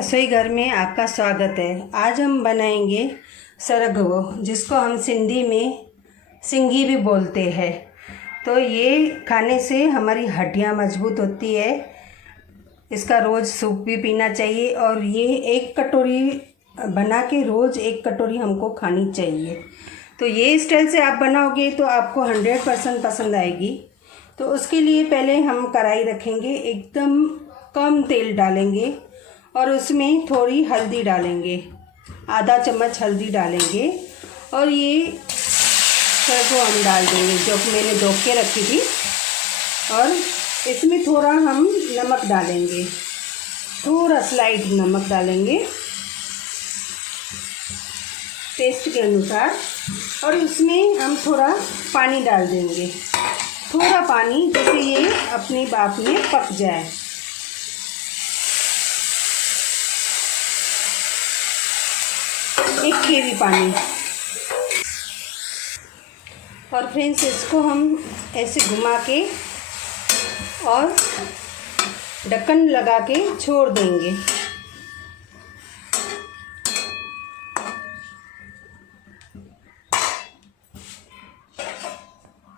रसोई घर में आपका स्वागत है। आज हम बनाएंगे सरगवो, जिसको हम सिंधी में सिंगी भी बोलते हैं। तो ये खाने से हमारी हड्डियां मजबूत होती है। इसका रोज़ सूप भी पीना चाहिए और ये एक कटोरी बना के रोज़ एक कटोरी हमको खानी चाहिए। तो ये स्टाइल से आप बनाओगे तो आपको 100% पसंद आएगी। तो उसके लिए पहले हम कढ़ाई रखेंगे, एकदम कम तेल डालेंगे और उसमें थोड़ी हल्दी डालेंगे, आधा चम्मच हल्दी डालेंगे और ये सरगो हम डाल देंगे जो कि मैंने धो के रखी थी। और इसमें थोड़ा हम नमक डालेंगे, थोड़ा स्लाइड नमक डालेंगे टेस्ट के अनुसार। और उसमें हम थोड़ा पानी डाल देंगे, थोड़ा पानी, जैसे ये अपनी भाप में पक जाए। एक केवी पानी। और फ्रेंड्स इसको हम ऐसे घुमा के और ढक्कन लगा के छोड़ देंगे।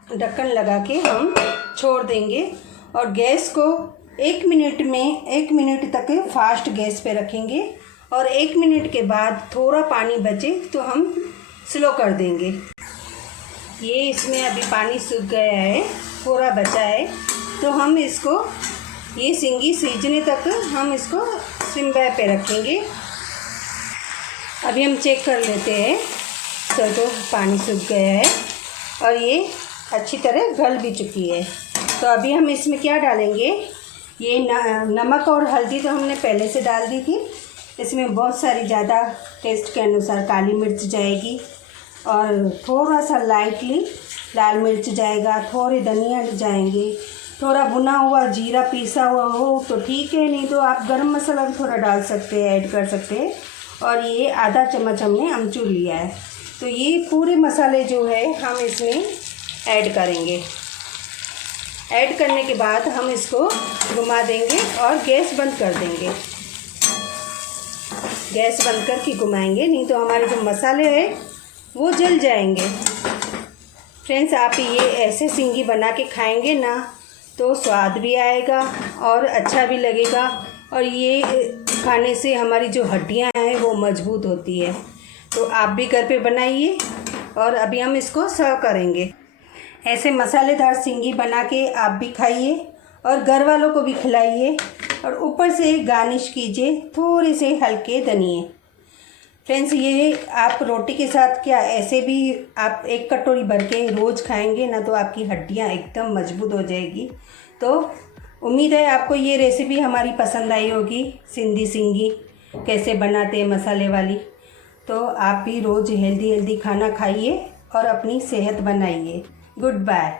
ढक्कन लगा के हम छोड़ देंगे और गैस को 1 मिनट तक फास्ट गैस पे रखेंगे। और 1 मिनट के बाद थोड़ा पानी बचे तो हम स्लो कर देंगे। ये इसमें अभी पानी सूख गया है, थोड़ा बचा है, तो हम इसको ये सिंगी सीजने तक हम इसको सिम पे रखेंगे। अभी हम चेक कर लेते हैं। तो पानी सूख गया है और ये अच्छी तरह गल भी चुकी है। तो अभी हम इसमें क्या डालेंगे, ये नमक और हल्दी तो हमने पहले से डाल दी थी। इसमें बहुत सारी ज़्यादा टेस्ट के अनुसार काली मिर्च जाएगी और थोड़ा सा लाइटली लाल मिर्च जाएगा, थोड़े धनिया जाएंगे, थोड़ा भुना हुआ जीरा पीसा हुआ हो तो ठीक है, नहीं तो आप गरम मसाला भी थोड़ा डाल सकते हैं, ऐड कर सकते हैं। और ये आधा चम्मच हमने अमचूर लिया है। तो ये पूरे मसाले जो है हम इसमें ऐड करेंगे। ऐड करने के बाद हम इसको घुमा देंगे और गैस बंद कर देंगे। गैस बंद करके घुमाएंगे, नहीं तो हमारे जो मसाले हैं वो जल जाएंगे। फ्रेंड्स आप ये ऐसे सिंगी बना के खाएंगे ना तो स्वाद भी आएगा और अच्छा भी लगेगा। और ये खाने से हमारी जो हड्डियां हैं वो मजबूत होती है। तो आप भी घर पे बनाइए। और अभी हम इसको सर्व करेंगे। ऐसे मसालेदार सिंगी बना के आप भी खाइए और घर वालों को भी खिलाइए। और ऊपर से गार्निश कीजिए थोड़े से हल्के धनिए। फ्रेंड्स ये आप रोटी के साथ क्या ऐसे भी आप 1 कटोरी भर के रोज़ खाएंगे ना तो आपकी हड्डियां एकदम मजबूत हो जाएगी। तो उम्मीद है आपको ये रेसिपी हमारी पसंद आई होगी, सिंधी सिंगी कैसे बनाते हैं मसाले वाली। तो आप भी रोज़ हेल्दी खाना खाइए और अपनी सेहत बनाइए। Good bye.